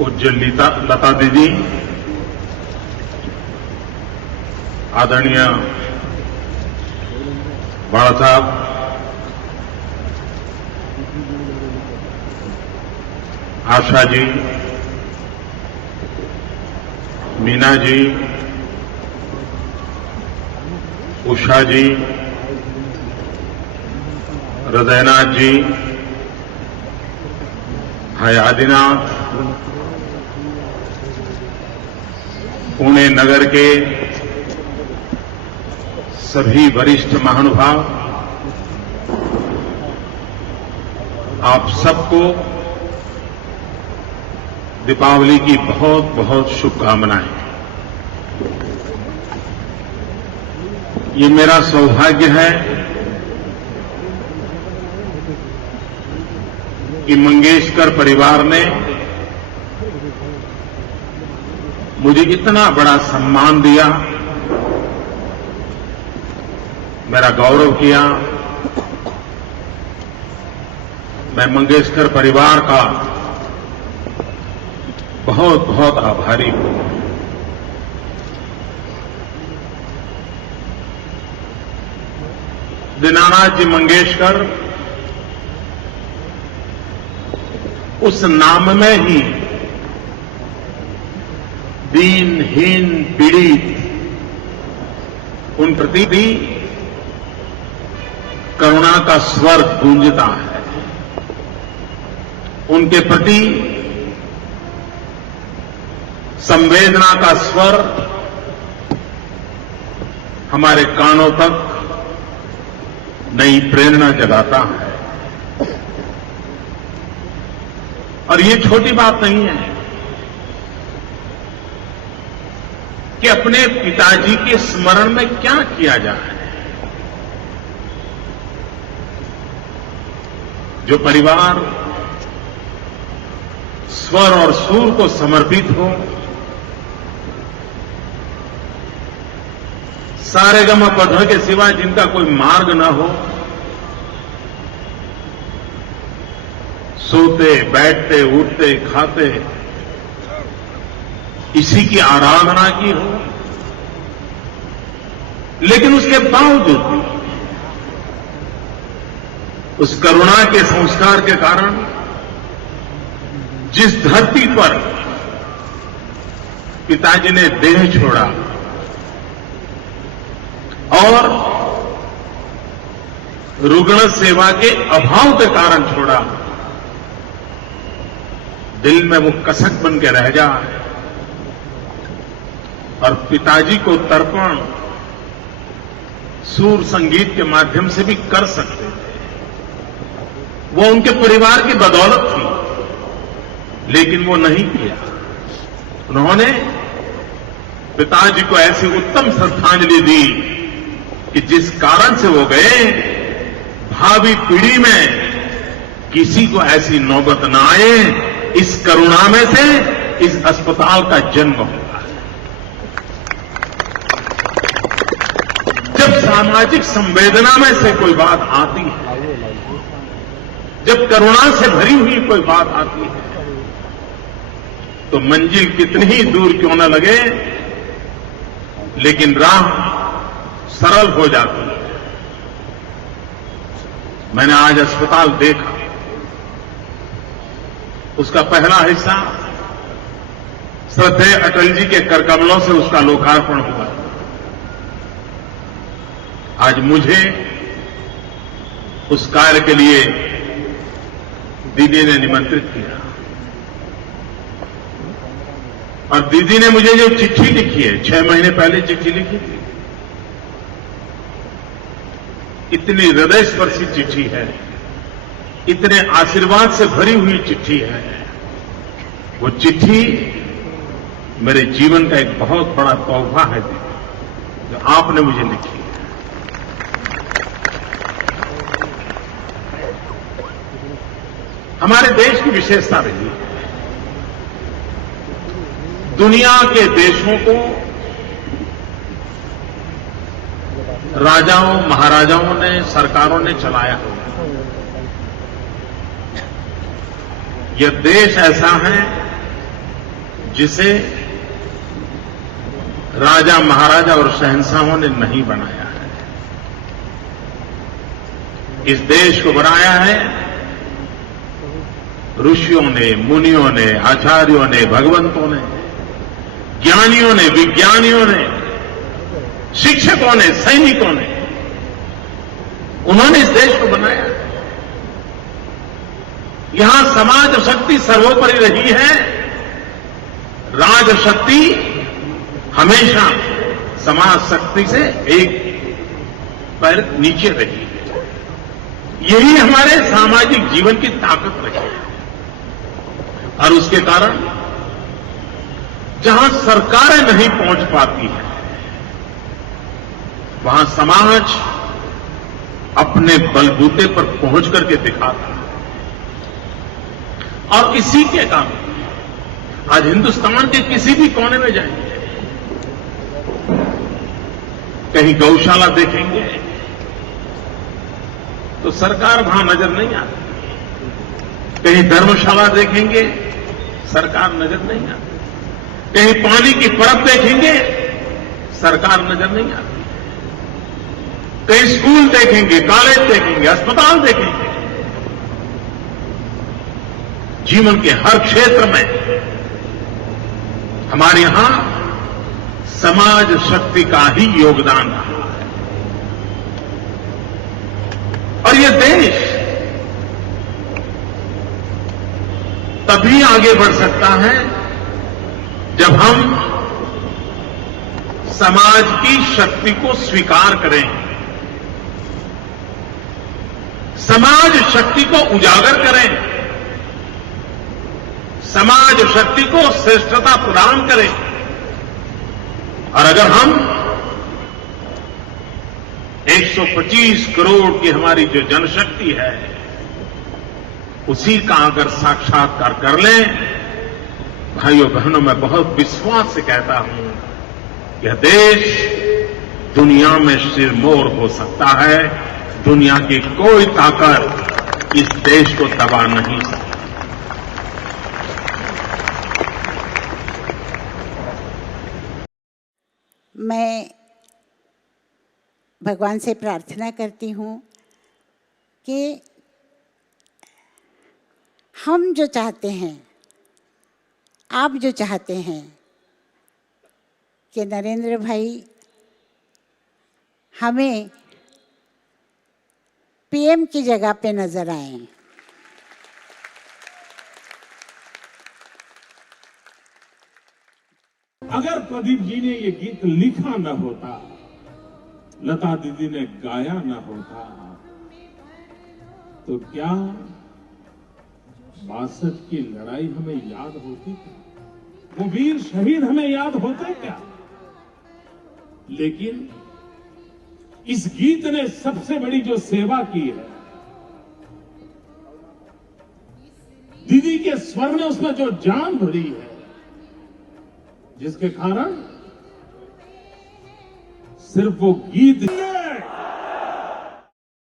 पूज्य लता दीदी, आदरणीय बाला साहब, आशा जी, मीना जी, उषा जी, हृदयनाथ जी, भाई आदिनाथ, पुणे नगर के सभी वरिष्ठ महानुभाव, आप सबको दीपावली की बहुत बहुत शुभकामनाएं। ये मेरा सौभाग्य है कि मंगेशकर परिवार ने मुझे इतना बड़ा सम्मान दिया, मेरा गौरव किया। मैं मंगेशकर परिवार का बहुत बहुत आभारी हूं। दीनानाथ जी मंगेशकर, उस नाम में ही दीनहीन पीड़ित उन प्रति भी करुणा का स्वर गूंजता है। उनके प्रति संवेदना का स्वर हमारे कानों तक नई प्रेरणा जगाता है। और ये छोटी बात नहीं है कि अपने पिताजी के स्मरण में क्या किया जाए। जो परिवार स्वर और सूर को समर्पित हो, सारेगमपध के सिवा जिनका कोई मार्ग न हो, सोते बैठते उठते खाते इसी की आराधना की हो, लेकिन उसके बावजूद भी उस करुणा के संस्कार के कारण जिस धरती पर पिताजी ने देह छोड़ा और रुग्ण सेवा के अभाव के कारण छोड़ा, दिल में वो कसक बन के रह जाए। और पिताजी को तर्पण सूर संगीत के माध्यम से भी कर सकते थे। वो उनके परिवार की बदौलत थी, लेकिन वो नहीं किया। उन्होंने पिताजी को ऐसी उत्तम श्रद्धांजलि दी कि जिस कारण से वो गए, भावी पीढ़ी में किसी को ऐसी नौबत न आए। इस करुणा में से इस अस्पताल का जन्म हुआ है। जब सामाजिक संवेदना में से कोई बात आती है, जब करुणा से भरी हुई कोई बात आती है, तो मंजिल कितनी ही दूर क्यों न लगे, लेकिन राह सरल हो जाती है। मैंने आज अस्पताल देखा, उसका पहला हिस्सा श्रद्धेय अटल जी के करकमलों से उसका लोकार्पण हुआ। आज मुझे उस कार्य के लिए दीदी ने निमंत्रित किया और दीदी ने मुझे जो चिट्ठी लिखी है, 6 महीने पहले चिट्ठी लिखी थी, इतनी हृदयस्पर्शी चिट्ठी है, इतने आशीर्वाद से भरी हुई चिट्ठी है। वो चिट्ठी मेरे जीवन का एक बहुत बड़ा तोहफा है जो आपने मुझे लिखी है। हमारे देश की विशेषता रही है, दुनिया के देशों को राजाओं महाराजाओं ने, सरकारों ने चलाया। यह देश ऐसा है जिसे राजा महाराजा और शहंशाहों ने नहीं बनाया है। इस देश को बनाया है ऋषियों ने, मुनियों ने, आचार्यों ने, भगवंतों ने, ज्ञानियों ने, विज्ञानियों ने, शिक्षकों ने, सैनिकों ने। उन्होंने इस देश को बनाया। यहां समाज शक्ति सर्वोपरि रही है। राजशक्ति हमेशा समाज शक्ति से एक पैर नीचे रही है। यही हमारे सामाजिक जीवन की ताकत रही है। और उसके कारण जहां सरकारें नहीं पहुंच पाती हैं, वहां समाज अपने बलबूते पर पहुंच करके दिखाता है। और इसी के कारण आज हिंदुस्तान के किसी भी कोने में जाएंगे, कहीं गौशाला देखेंगे तो सरकार वहां नजर नहीं आती। कहीं धर्मशाला देखेंगे, सरकार नजर नहीं आती। कहीं पानी की परत देखेंगे, सरकार नजर नहीं आती। कहीं स्कूल देखेंगे, कॉलेज देखेंगे, अस्पताल देखेंगे। जीवन के हर क्षेत्र में हमारे यहां समाज शक्ति का ही योगदान रहा है। और ये देश तभी आगे बढ़ सकता है जब हम समाज की शक्ति को स्वीकार करें, समाज शक्ति को उजागर करें, समाज शक्ति को श्रेष्ठता प्रदान करें। और अगर हम 125 करोड़ की हमारी जो जनशक्ति है, उसी का अगर साक्षात्कार कर लें, भाइयों बहनों, मैं बहुत विश्वास से कहता हूं, यह देश दुनिया में सिरमौर हो सकता है। दुनिया की कोई ताकत इस देश को दबा नहीं सकती। मैं भगवान से प्रार्थना करती हूँ कि हम जो चाहते हैं, आप जो चाहते हैं कि नरेंद्र भाई हमें पीएम की जगह पे नजर आए। अगर प्रदीप जी ने ये गीत लिखा न होता, लता दीदी ने गाया न होता, तो क्या 62 की लड़ाई हमें याद होती क्या? वो वीर शहीद हमें याद होते क्या? लेकिन इस गीत ने सबसे बड़ी जो सेवा की है, दीदी के स्वर ने उसमें जो जान भरी है, जिसके कारण सिर्फ वो गीत